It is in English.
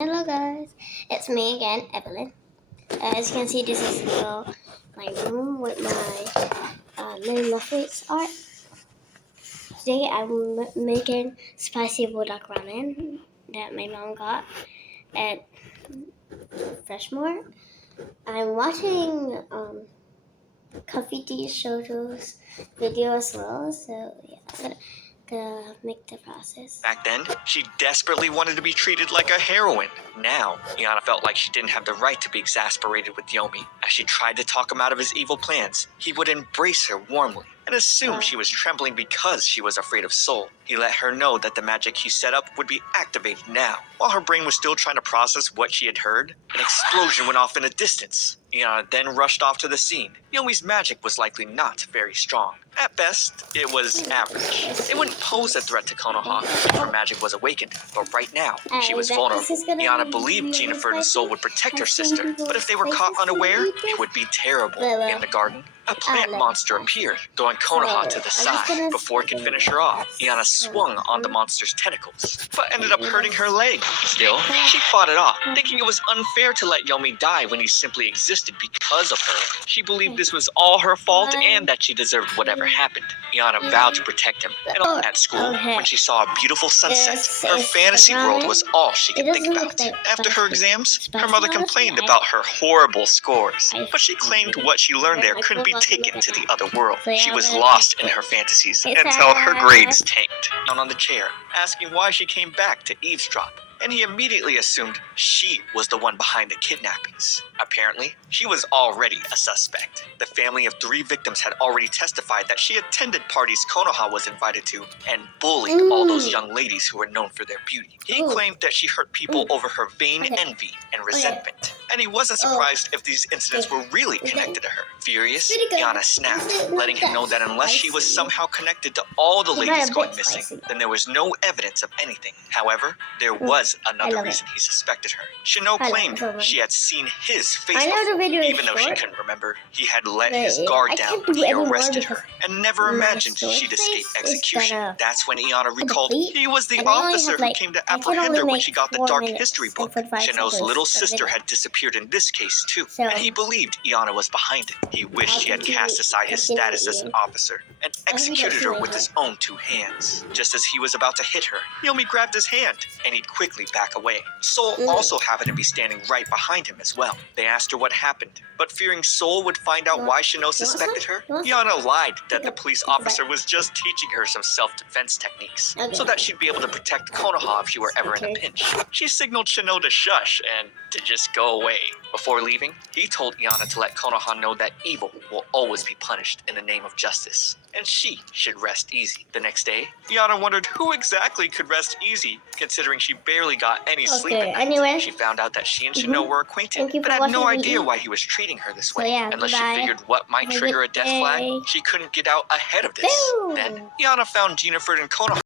Hello guys, it's me again, Evelyn. As you can see, this is my room with my little muffins art. Today I'm making spicy Buldak ramen that my mom got at Freshmore. I'm watching Coffee Tea Shoujo's video as well, so yeah, I'm gonna make the process. Back then, she desperately wanted to be treated like a heroine. Now, Iana felt like she didn't have the right to be exasperated with Yomi. As she tried to talk him out of his evil plans, he would embrace her warmly and assume she was trembling because she was afraid of Soul. He let her know that the magic he set up would be activated now. While her brain was still trying to process what she had heard, an explosion went off in the distance. Iana then rushed off to the scene. Yomi's magic was likely not very strong. At best, it was average. It wouldn't pose a threat to Konoha if her magic was awakened, but right now, she was vulnerable. Iana believed Jennifer and Soul would protect her sister, but if they were caught unaware, it would be terrible. In the garden, a plant monster appeared, throwing Konoha to the side. Before it could finish her off, Iana swung on the monster's tentacles, but ended up hurting her leg. Still, she fought it off, thinking it was unfair to let Yomi die when he simply existed because of her. She believed this was all her fault and that she deserved whatever happened. Iana vowed to protect him. And at school, when she saw a beautiful sunset, her fantasy world was all she could think about. After her exams, her mother complained about her horrible scores, but she claimed what she learned there couldn't be taken to the other world. She was lost in her fantasies until her grades tanked. Down on the chair, asking why she came back to eavesdrop, and he immediately assumed she was the one behind the kidnappings. Apparently, she was already a suspect. The family of 3 victims had already testified that she attended parties Konoha was invited to and bullied all those young ladies who were known for their beauty. He claimed that she hurt people over her vain envy and resentment, and he wasn't surprised if these incidents were really connected to her. Furious, Iana snapped, letting him know that unless she was somehow connected to all the ladies going missing, then there was no evidence of anything. However, there was another reason he suspected her. Shino claimed she had seen his face before. Even though she couldn't remember, he had let his guard down when he arrested her and never imagined she'd escape execution. That's when Iana recalled he was the officer who came to apprehend her when she got the dark history book. Shino's little sister had disappeared in this case too, and he believed Iana was behind it. He wished he had cast aside his status as an officer and executed her with his own 2 hands. Just as he was about to hit her, Yomi grabbed his hand, and he'd quickly back away. Soul also happened to be standing right behind him as well. They asked her what happened, but fearing Soul would find out why Shino suspected her, Iana lied that the police officer was just teaching her some self-defense techniques, so that she'd be able to protect Konoha if she were ever in a pinch. She signaled Shino to shush and to just go away. Before leaving, he told Iana to let Konoha know that evil will always be punished in the name of justice, and she should rest easy. The next day, Iana wondered who exactly could rest easy, considering she barely got any sleep at night. Anyway. She found out that she and Shino were acquainted, but had no idea why he was treating her this way. Unless she figured what might trigger a death flag, she couldn't get out ahead of this. Then, Iana found Jennifer and Konoha